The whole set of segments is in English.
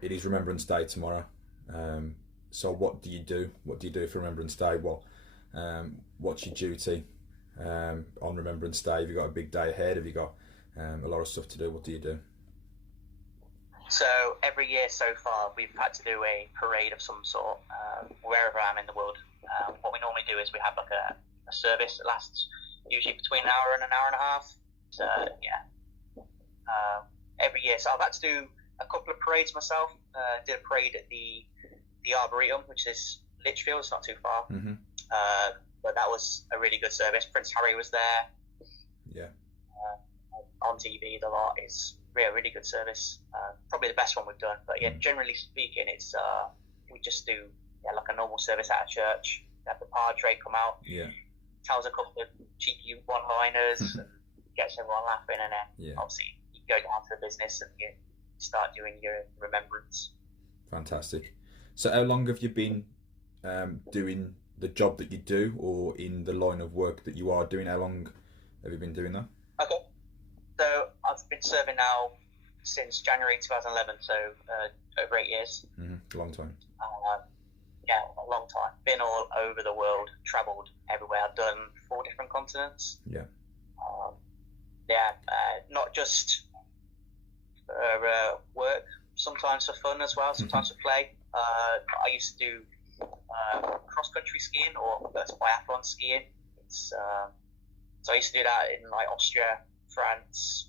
it is Remembrance Day tomorrow. So what do you do? What do you do for Remembrance Day? What's your duty on Remembrance Day? Have you got a big day ahead? Have you got a lot of stuff to do? What do you do? So every year so far, we've had to do a parade of some sort, wherever I am in the world. What we normally do is we have like a service that lasts usually between an hour and a half. So every year. So I've had to do a couple of parades myself. Did a parade at the Arboretum, which is Lichfield. It's not too far. Mm-hmm. But that was a really good service. Prince Harry was there. Yeah. On TV, the lot is really good service. Probably the best one we've done. But yeah, generally speaking, it's we just do like a normal service at a church. We have the padre come out. Yeah. Tells a couple of cheeky one-liners and gets everyone laughing, and then obviously you go down to the business and you start doing your remembrance. Fantastic. So how long have you been doing the job that you do, or in the line of work that you are doing? How long have you been doing that? Okay. So I've been serving now since January 2011, so over 8 years. Mm-hmm. Long time. A long time. Been all over the world, travelled everywhere. I've done 4 different continents. Yeah. Not just for work, sometimes for fun as well, sometimes for play. I used to do cross-country skiing, or biathlon skiing. So I used to do that in like Austria, France,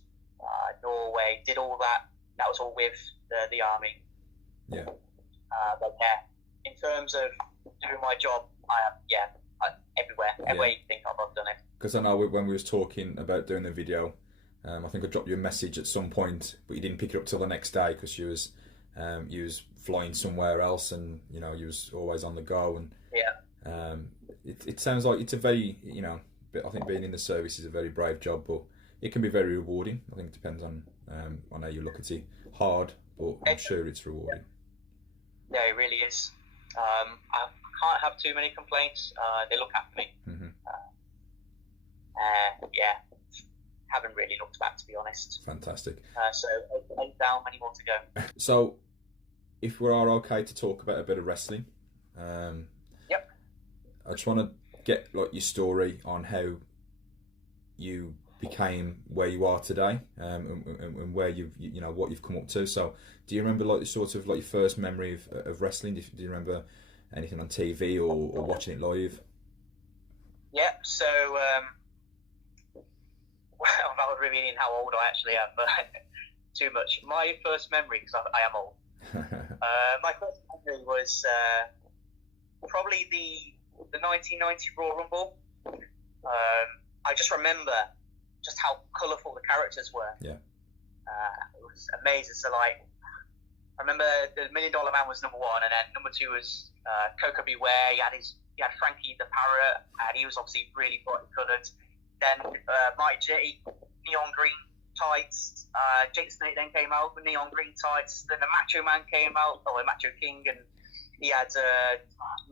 Norway. Did all that. That was all with the army. Yeah. But in terms of doing my job, everywhere you think of, I've done it. Because I know when we was talking about doing the video, I think I dropped you a message at some point, but you didn't pick it up till the next day because you was flying somewhere else, and you was always on the go. And it sounds like it's a very I think being in the service is a very brave job, but it can be very rewarding. I think it depends on how you look at it. Hard, but I'm sure it's rewarding. Yeah, it really is. I can't have too many complaints. They look after me. Mm-hmm. Haven't really looked back, to be honest. Fantastic. So 8 down, many more to go. So, if we are okay to talk about a bit of wrestling, yep. I just want to get your story on how you became where you are today, and where what you've come up to. So, do you remember your first memory of wrestling? Do you remember anything on TV or watching it live? Yep. So, well, that was revealing how old I actually am, but too much. My first memory, because I am old. My first memory was probably the 1990 Royal Rumble. I just remember just how colourful the characters were. Yeah. It was amazing. So, I remember the $1 Million Man was number 1, and then number 2 was Coco Beware. He had Frankie the Parrot, and he was obviously really bright coloured. Then Mike Jetty, neon green tights. Jake Snake then came out with neon green tights. Then the Macho Man came out, Macho King, and he had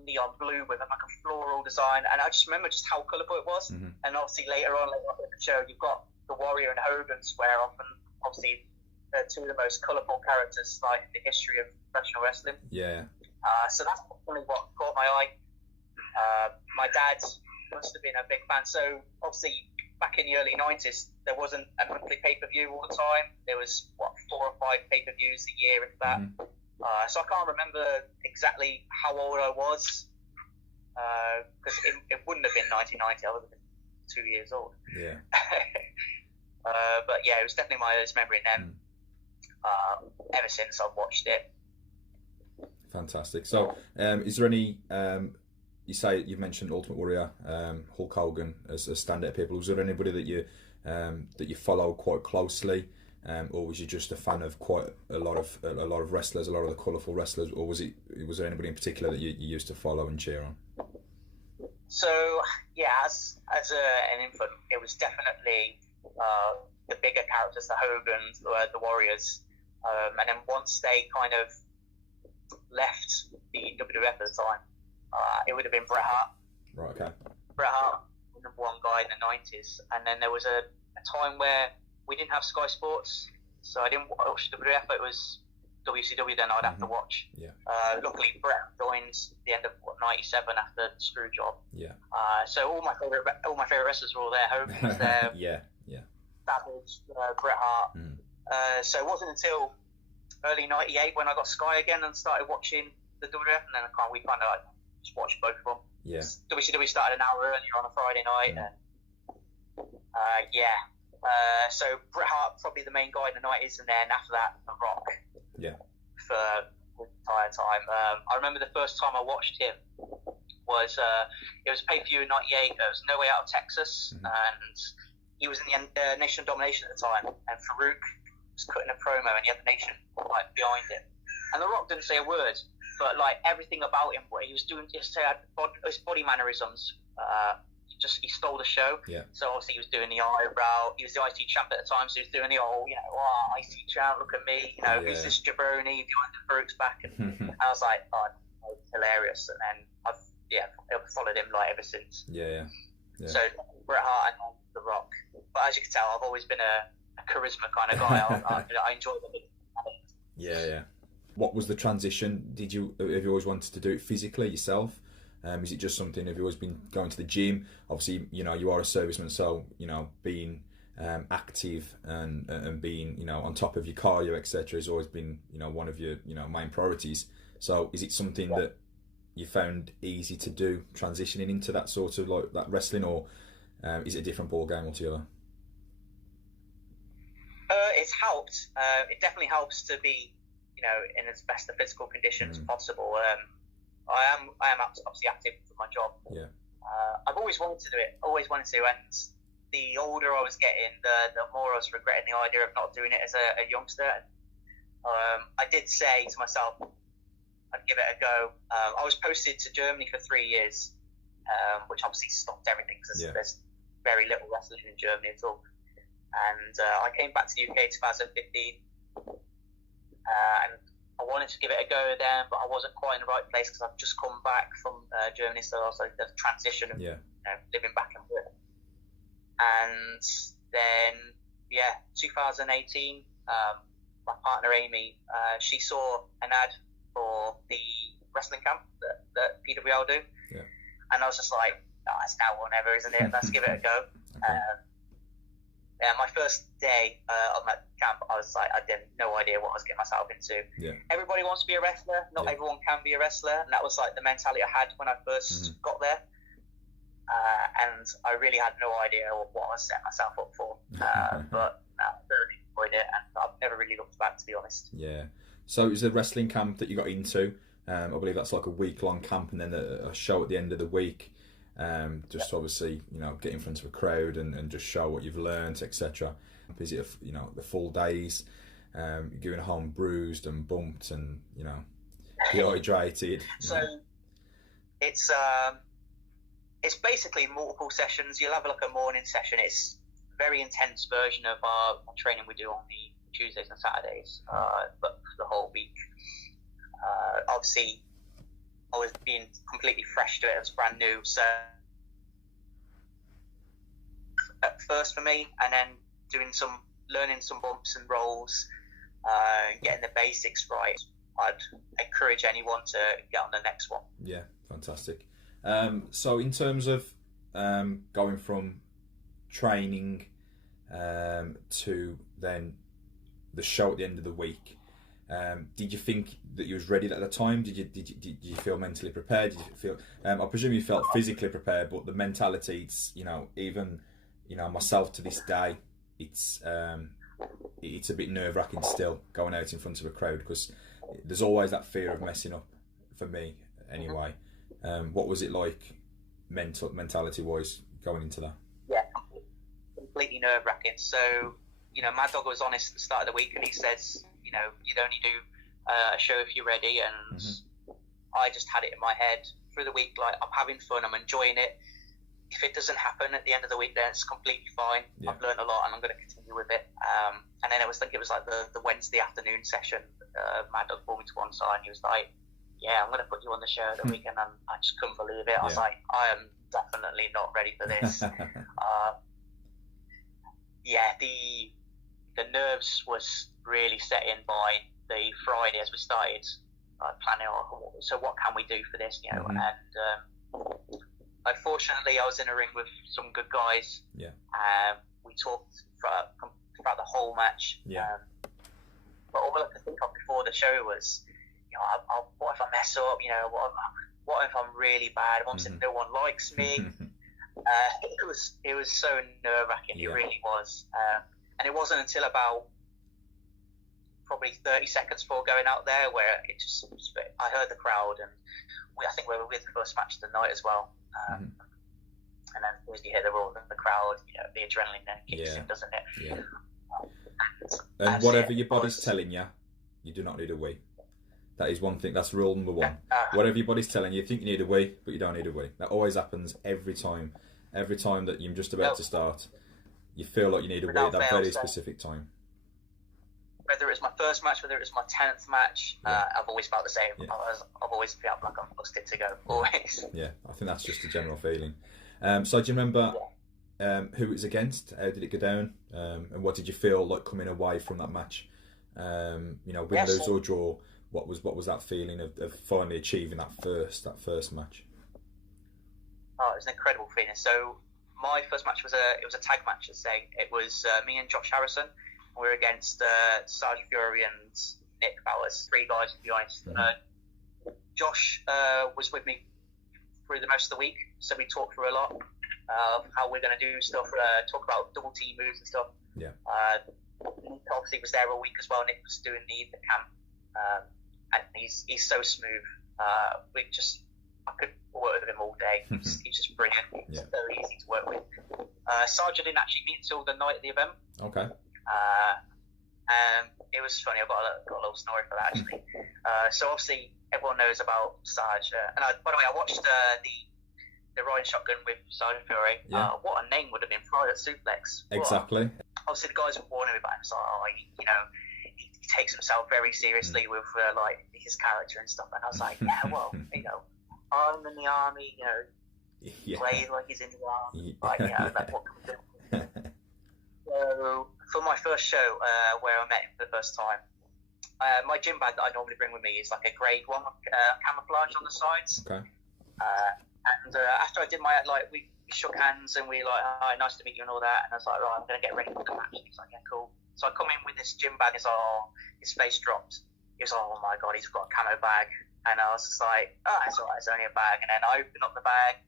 neon blue with like a floral design. And I just remember just how colourful it was. Mm-hmm. And obviously later on in the show, you've got the Warrior and Hogan square off, and obviously they're 2 of the most colourful characters in the history of professional wrestling. Yeah. So that's probably what caught my eye. My dad must have been a big fan. So obviously back in the early 90s, there wasn't a monthly pay-per-view all the time. There was 4 or 5 pay-per-views a year, if that. Mm-hmm. So I can't remember exactly how old I was, because it wouldn't have been 1990. I would have been 2 years old. Yeah. But yeah, it was definitely my earliest memory. And then ever since I've watched it. Fantastic. So, is there any? You've mentioned Ultimate Warrior, Hulk Hogan as standout people. Was there anybody that you follow quite closely, or was you just a fan of quite a lot of wrestlers, a lot of the colourful wrestlers, or was there anybody in particular that you used to follow and cheer on? So yeah, as an infant, it was definitely the bigger characters, the Hogans, the Warriors, and then once they kind of left the WWF at the time, it would have been Bret Hart. Right, okay. Bret Hart, number 1 guy in the 90s, and then there was a time where we didn't have Sky Sports, so I didn't watch WWF. It was WCW, then I'd have to watch. Yeah. Luckily, Bret joined the end of '97 after the screw job. Yeah. So all my favorite wrestlers were all there. Hogan was there. Yeah. Savage, Bret Hart. So it wasn't until early '98 when I got Sky again and started watching the WWF, and then we kind of just watched both of them. Yeah. WCW started an hour earlier on a Friday night, and so Bret Hart probably the main guy in the '90s, and then after that, The Rock. Yeah. For the entire time. I remember the first time I watched him was it was pay-per-view in '98. It was No Way Out of Texas, and he was in the Nation of Domination at the time, and Farouk was cutting a promo, and he had the Nation behind him, and The Rock didn't say a word, but everything about him, what he was doing, just had his body mannerisms. He stole the show. Yeah. So obviously he was doing the eyebrow. He was the IC champ at the time, so he was doing the old, IC champ, look at me, who's this jabroni behind the Farouk's back, and I was like, oh, it's hilarious. And then I've followed him ever since. Yeah. So Bret Hart and The Rock. But as you can tell, I've always been a charisma kind of guy. I enjoy the. Yeah. What was the transition? Have you always wanted to do it physically yourself? Is it just something, have you always been going to the gym? Obviously, you are a serviceman, so, being active and being, on top of your cardio, etc., has always been, one of your, main priorities. So is it something that you found easy to do, transitioning into that sort of that wrestling, or is it a different ball game altogether? It's helped. It definitely helps to be, in as best the physical condition as possible. I am obviously active for my job. Yeah. I've always wanted to do it. And the older I was getting, the more I was regretting the idea of not doing it as a youngster. I did say to myself, I'd give it a go. I was posted to Germany for 3 years, which obviously stopped everything because there's very little wrestling in Germany at all. And I came back to the UK 2015, and I wanted to give it a go then, but I wasn't quite in the right place because I've just come back from Germany, so also the transition of living back in Britain. And then, 2018, my partner Amy, she saw an ad for the wrestling camp that PWL do, and I was just like, it's now or never, isn't it? Let's give it a go. My first day on that camp, I was like, I had no idea what I was getting myself into. Yeah. Everybody wants to be a wrestler. Not everyone can be a wrestler. And that was the mentality I had when I first got there. And I really had no idea what I was setting myself up for. But I thoroughly enjoyed it, and I've never really looked back, to be honest. Yeah. So it was a wrestling camp that you got into. I believe that's a week-long camp, and then a show at the end of the week. Obviously, get in front of a crowd and just show what you've learned, etc. Is it, the full days? You're going home bruised and bumped and, dehydrated. So it's basically multiple sessions. You'll have a morning session. It's a very intense version of our training we do on the Tuesdays and Saturdays, but for the whole week. Obviously, I was being completely fresh to it. It was brand new. So at first for me, and then learning some bumps and rolls, getting the basics right. I'd encourage anyone to get on the next one. Yeah, fantastic. So in terms of going from training to then the show at the end of the week, did you think that you was ready at the time? Did you feel mentally prepared? Did you feel? I presume you felt physically prepared, but the mentality, it's even myself to this day, it's a bit nerve-wracking still going out in front of a crowd, because there's always that fear of messing up for me anyway. What was it like mentality-wise going into that? Yeah, completely nerve-wracking. So, Mad Dog was honest at the start of the week, and he says, you'd only do a show if you're ready, and I just had it in my head through the week, I'm having fun, I'm enjoying it. If it doesn't happen at the end of the week, then it's completely fine. Yeah. I've learned a lot, and I'm going to continue with it. And then it was the Wednesday afternoon session. Mad Dog pulled me to one side, and he was like, "Yeah, I'm going to put you on the show at the weekend," and I just couldn't believe it. I was like, "I am definitely not ready for this." The nerves was really set in by the Friday as we started planning, so what can we do for this, you know? Mm-hmm. And unfortunately, I was in a ring with some good guys. Yeah. We talked throughout the whole match. Yeah. But all I could think of before the show was, you know, what if I mess up? You know, what if I'm really bad? What if no one likes me? It was so nerve-wracking. Yeah. It really was. And it wasn't until about probably 30 seconds before going out there where I heard the crowd, and I think we were with the first match of the night as well. And then as you hear the roar of the crowd, you know, the adrenaline then kicks in, doesn't it? Yeah. And whatever your body's telling you, you do not need a wee. That is one thing. That's rule number one. Whatever your body's telling you, you think you need a wee, but you don't need a wee. That always happens every time. Every time that you're just about to start, you feel like you need a wee at that very specific time. Whether it's my first match, whether it's my 10th match, I've always felt the same. Yeah. I've always felt like I'm busted to go, always. Yeah, I think that's just a general feeling. So do you remember who it was against? How did it go down? And what did you feel like coming away from that match? You know, win, lose or draw, what was that feeling of finally achieving that first match? Oh, it was an incredible feeling. So my first match was a tag match, let's say. It was me and Josh Harrison. We were against Sarge Fury and Nick Bowers, three guys to be honest. Josh was with me through the most of the week, so we talked through a lot of how we're going to do stuff, talk about double team moves and stuff. Yeah. Nick obviously was there all week as well. Nick was doing the camp, and he's so smooth. I could work with him all day. He's just brilliant. He's very easy to work with. Sarge didn't actually meet until the night of the event. Okay. It was funny. I've got a little story for that actually. So obviously everyone knows about Sarge, and by the way, I watched the Riding Shotgun with Sergeant Fury. Yeah. What a name would have been, Private Suplex. Exactly. Obviously the guys were warning me about him, so you know, he takes himself very seriously with like his character and stuff, and I was like, yeah, well, you know, I'm in the army, you know, plays like he's in the army, like, you know, like what can we do? So for my first show, where I met him for the first time, my gym bag that I normally bring with me is like a grade 1 camouflage on the sides. Okay. And after I did my, like, we shook hands and we like, hi, nice to meet you and all that. And I was like, right, I'm going to get ready for the match. And he's like, yeah, cool. So I come in with this gym bag. His face dropped. He was like, oh my God, he's got a camo bag. And I was just like, oh, it's all right, it's only a bag. And then I open up the bag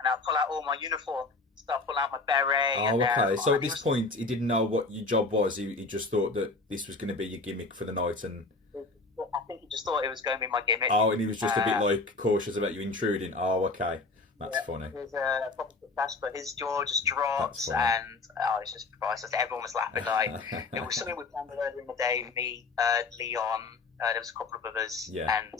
and I pull out all my uniform. Start pulling out my beret. Oh, okay. So at this point, he didn't know what your job was. He just thought that this was going to be your gimmick for the night, and I think he just thought it was going to be my gimmick. Oh, and he was just a bit like cautious about you intruding. Oh, okay, that's funny. It was a proper success, but his jaw just dropped, and it's just priceless. Everyone was laughing. Like it was something we planned earlier in the day. Me, Leon. There was a couple of others, and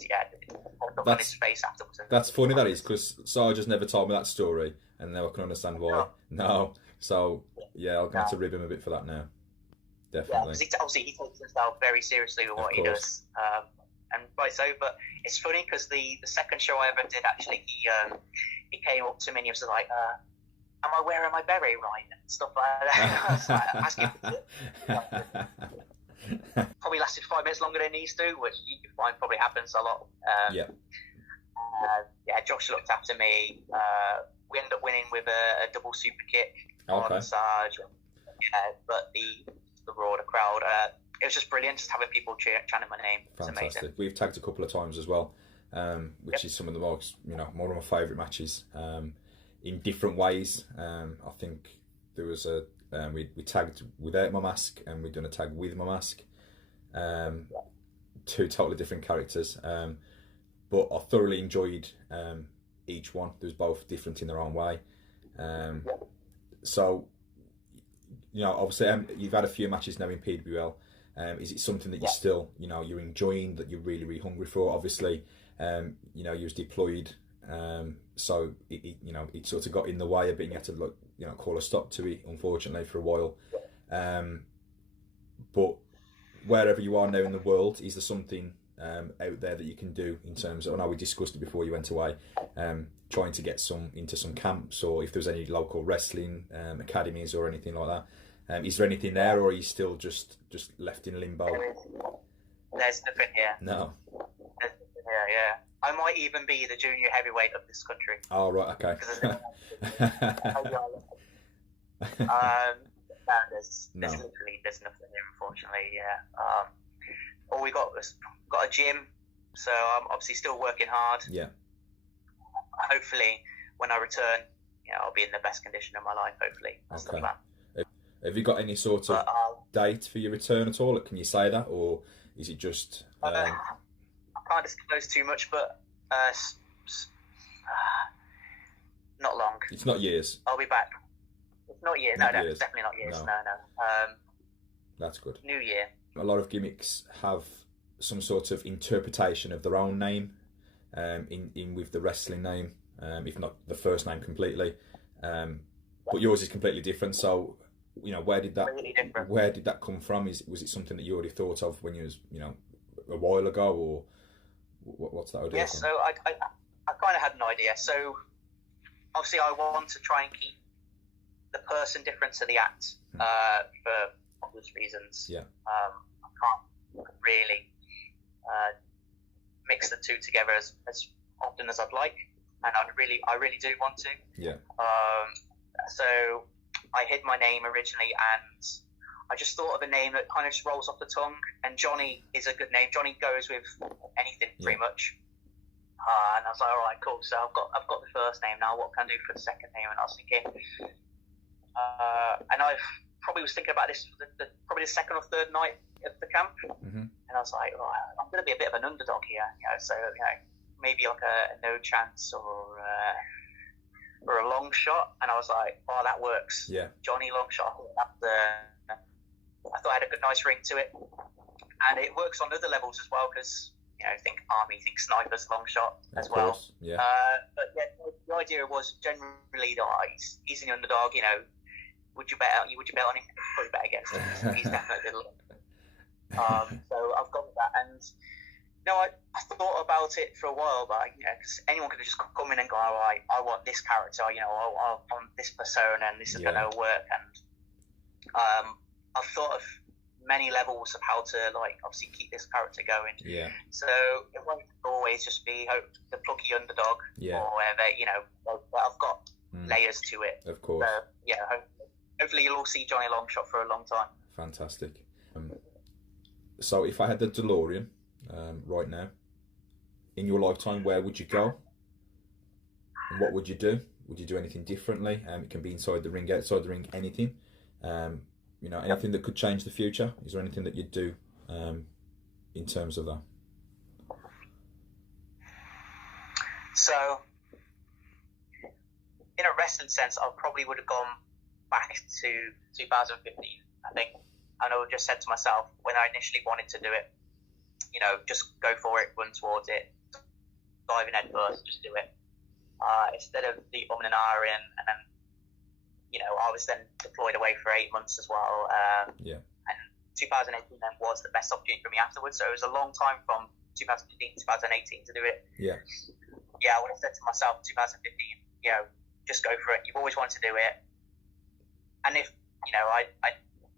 look on his face afterwards. That's funny, that is, because Sarge has never told me that story, and now I can understand why. No. So, yeah, I'll have to rib him a bit for that now. Definitely. Yeah, obviously he takes himself very seriously with what he does. And right, so, but it's funny because the second show I ever did, actually, he came up to me and he was like, am I wearing my beret right? And stuff like that. I was like, asking for probably lasted 5 minutes longer than it needs to, which you can find probably happens a lot. Josh looked after me. We ended up winning with a double super kick on Sarge. But the roar of the crowd, it was just brilliant, just having people chanting my name. It's amazing. We've tagged a couple of times as well, which is some of the most, one of my favourite matches, in different ways. I think there was we tagged without my mask, and we've done a tag with my mask. Two totally different characters, but I thoroughly enjoyed each one. They was both different in their own way. So, obviously you've had a few matches now in PWL. Is it something that you're still, you're enjoying, that you're really, really hungry for? Obviously, you was deployed, so it sort of got in the way a bit, and you had to call a stop to it, unfortunately, for a while. But wherever you are now in the world, is there something out there that you can do in terms of, I know we discussed it before you went away, trying to get into some camps, or if there's any local wrestling academies or anything like that? Is there anything there, or are you still just left in limbo? There There's nothing here. No. There's nothing here. Yeah. I might even be the junior heavyweight of this country. Oh right, okay. No, there's literally nothing here, unfortunately. Yeah. All we got a gym, so I'm obviously still working hard. Yeah. Hopefully, when I return, I'll be in the best condition of my life. Hopefully, that's the plan. Have you got any sort of date for your return at all? Can you say that, or is it just? I can't disclose too much, but not long. It's not years. I'll be back. It's not years. No, it's definitely not years. No. That's good. New year. A lot of gimmicks have some sort of interpretation of their own name, in with the wrestling name, if not the first name completely. But yours is completely different. So, where did that come from? Was it something that you already thought of when you was, a while ago, or what's that idea? Yes, so I kind of had an idea. So obviously I want to try and keep the person different to the act, for obvious reasons. Yeah. I can't really mix the two together as often as I'd like, and I really do want to. Yeah. So I hid my name originally, and I just thought of a name that kind of just rolls off the tongue, and Johnny is a good name. Johnny goes with anything pretty much. And I was like, all right, cool. So I've got the first name now. What can I do for the second name? And I was thinking, and I probably was thinking about this probably the second or third night of the camp, and I was like, oh, I'm going to be a bit of an underdog here, so maybe like a no chance or a long shot. And I was like, oh, that works. Yeah. Johnny Longshot. I thought I had a good, nice ring to it, and it works on other levels as well, because think army, think snipers, Longshot as well. Yeah. But yeah, the idea was generally that he's an underdog. Would you bet on him? Probably bet against him. He's definitely a little. So I've gone with that, and I thought about it for a while, but because anyone could just come in and go, all right, I want this character, I want this persona, and this is going to work. And I've thought of many levels of how to obviously keep this character going. Yeah. So it won't always just be the plucky underdog, yeah, or whatever. But I've got layers to it. Of course. So yeah, hopefully you'll all see Johnny Longshot for a long time. Fantastic. So if I had the DeLorean right now, in your lifetime, where would you go? And what would you do? Would you do anything differently? It can be inside the ring, outside the ring, anything. Anything that could change the future. Is there anything that you'd do in terms of that? So, in a wrestling sense, I probably would have gone back to 2015, I think. And I just said to myself, when I initially wanted to do it, just go for it, run towards it, dive in head first, just do it. Instead of the and ahhing, and then, I was then deployed away for 8 months as well. Yeah. And 2018 then was the best opportunity for me afterwards. So it was a long time from 2015 to 2018 to do it. Yeah. Yeah, I would have said to myself, 2015, just go for it. You've always wanted to do it. And if, I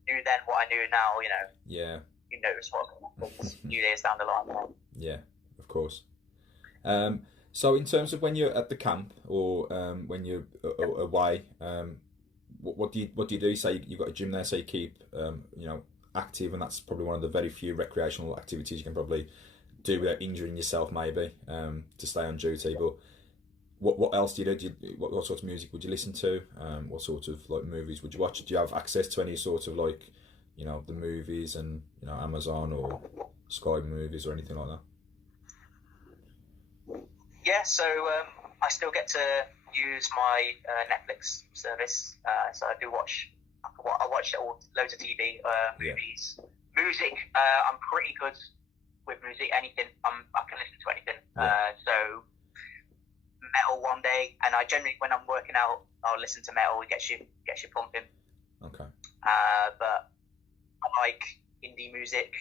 knew then what I knew now, yeah, who knows what a few years down the line. Yeah, of course. So in terms of when you're at the camp, or when you're away, what do you do? You say you've got a gym there, so you keep active, and that's probably one of the very few recreational activities you can probably do without injuring yourself, maybe, to stay on duty. But what else do you do? What sort of music would you listen to? What sort of movies would you watch? Do you have access to any sort of the movies and Amazon or Sky movies or anything like that? Yeah, so I still get to use my Netflix service. So I do watch. I watch loads of TV, movies, music. I'm pretty good with music. Anything, I can listen to anything. So metal one day, and I generally, when I'm working out, I'll listen to metal. It gets you pumping. Okay. But I like indie music,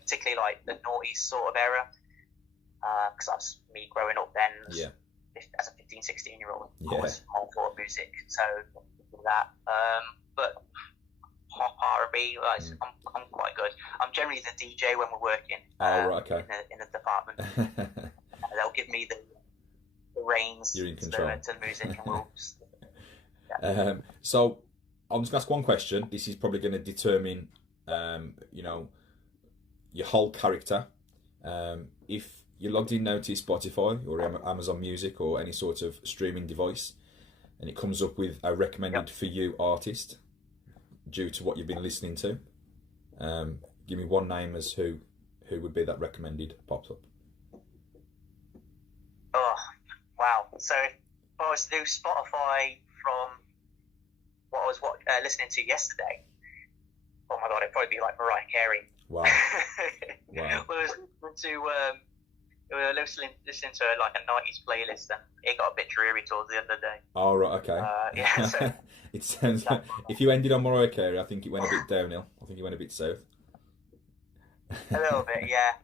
particularly the noughties sort of era. Because that's me growing up then as a 15, 16-year-old. I was all for music, so that. But pop R&B. I'm quite good. I'm generally the DJ when we're working. Oh, right, okay. In the department, they'll give me the reins You're in control. to the music, and we'll. So I'm just gonna ask one question. This is probably going to determine, your whole character. If you're logged in now to Spotify or Amazon Music or any sort of streaming device, and it comes up with a recommended for you artist due to what you've been listening to, give me one name as who would be that recommended pops up. Oh, wow. So if I was to do Spotify from what I was listening to yesterday, oh my God, it'd probably be like Mariah Carey. Wow. Wow. We were listening to like a 90s playlist, and it got a bit dreary towards the end of the day. Oh, right, okay. Yeah, so it sounds like if you ended on Mariah Carey, I think it went a bit downhill. I think it went a bit south. A little bit, yeah.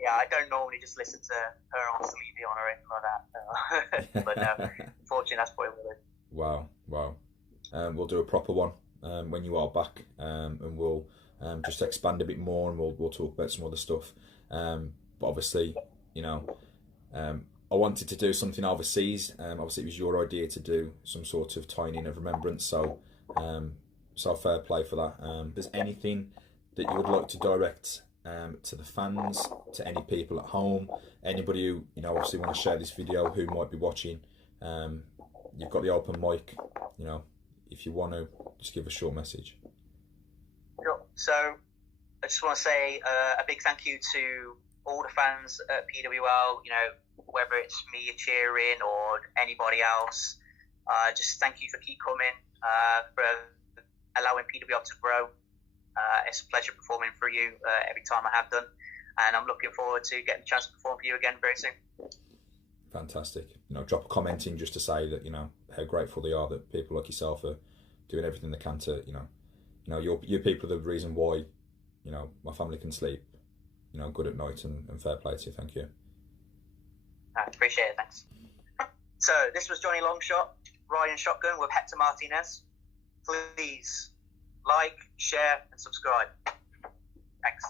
Yeah, I don't normally just listen to her on Sleepy On or anything like that. But unfortunately, that's probably what it is. Wow. We'll do a proper one when you are back, and we'll just expand a bit more, and we'll talk about some other stuff. But obviously, I wanted to do something overseas. Obviously, it was your idea to do some sort of tying in of Remembrance, so fair play for that. If there's anything that you would like to direct to the fans, to any people at home, anybody who obviously want to share this video who might be watching, you've got the open mic. If you want to, just give a short message. Sure. So I just want to say a big thank you to all the fans at PWL, whether it's me cheering or anybody else. Just thank you for keep coming, for allowing PWL to grow. It's a pleasure performing for you every time I have done, and I'm looking forward to getting a chance to perform for you again very soon. Fantastic. Drop a comment in just to say that how grateful they are that people like yourself are doing everything they can to you people are the reason why my family can sleep good at night, and fair play to you. Thank you. I appreciate it. Thanks. So this was Johnny Longshot riding shotgun with Hector Martinez. Please like, share, and subscribe. Thanks.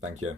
Thank you.